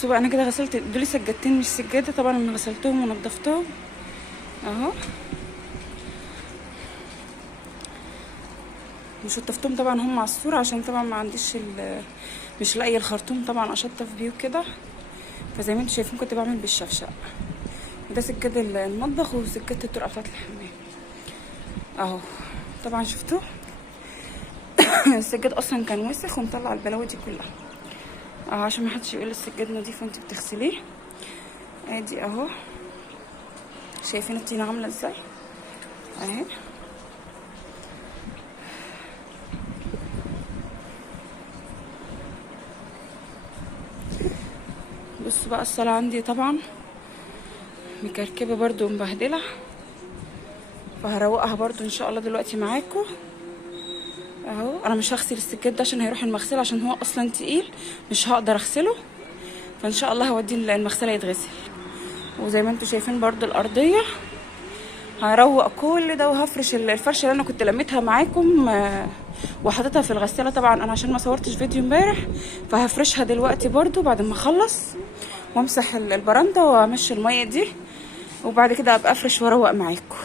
بصوا بقى، انا كده غسلت دول سجادتين مش سجاده طبعا، انا غسلتهم ونضفتهم اهو، وشطفتهم طبعا هم على الصوره، عشان طبعا ما عنديش مش لاقيه الخرطوم طبعا اشطف بيه وكده، فزي ما انتم شايفين كنت بعمل بالشفشق. وده سجاد المطبخ وسجاده الطرقه بتاعت الحمام اهو. طبعا شفتوه السجاد اصلا كان وسخ ومطلع البلاوي دي كلها اهو، عشان ما حدش يقول السجاد نضيف وانت بتغسليه. ادي اهو، شايفين الطينه عامله ازاي اهي. بصوا بقى الصاله عندي طبعا مكركبه برضو ومبهدله، فهروقها برضو ان شاء الله دلوقتي معاكم اهو. انا مش هغسل السجاد ده عشان هيروح المغسله، عشان هو اصلا تقيل مش هقدر اغسله، فان شاء الله هوديه المغسله يتغسل. وزي ما انتم شايفين برضو الارضيه هروق كل ده، وهفرش الفرشه اللي انا كنت لميتها معاكم وحطيتها في الغساله. طبعا انا عشان ما صورتش فيديو امبارح، فهفرشها دلوقتي برضو بعد ما اخلص وامسح البرندة وامشي الميه دي، وبعد كده ابقى افرش واروق معاكم.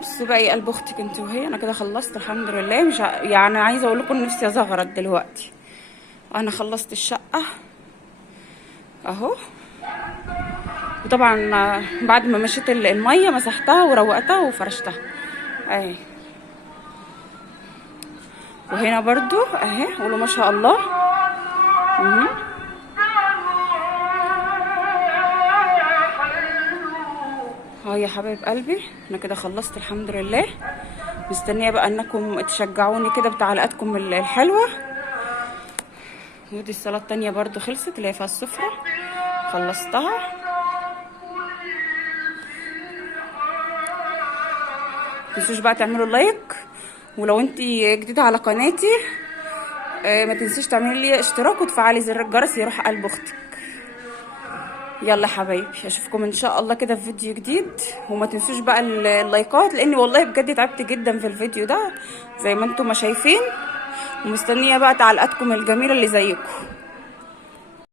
بصوا بقى يا قلب اختك انت وهي، انا كده خلصت الحمد لله. مش يعني عايزه اقول لكم نفسي ازغرط دلوقتي. انا خلصت الشقه اهو، وطبعا بعد ما مشيت الميه مسحتها وروقتها وفرشتها اهي. وهنا برضو اهي، قولوا ما شاء الله. اه يا حبايب قلبي، انا كده خلصت الحمد لله. مستنيه بقى انكم تشجعوني كده بتعليقاتكم الحلوه. ودي الصلاه التانية برضو خلصت، اللي هي فيها السفره، خلصتها. متنسوش بقى تعملوا لايك، ولو انتي جديده على قناتي ما تنسيش تعملي لي اشتراك وتفعلي زر الجرس يروح قلب اختك يلا حبايبي، اشوفكم ان شاء الله كده في فيديو جديد. وما تنسوش بقى اللايكات، لاني والله بجد تعبت جدا في الفيديو ده زي ما انتم ما شايفين. ومستنيه بقى تعليقاتكم الجميله اللي زيكم.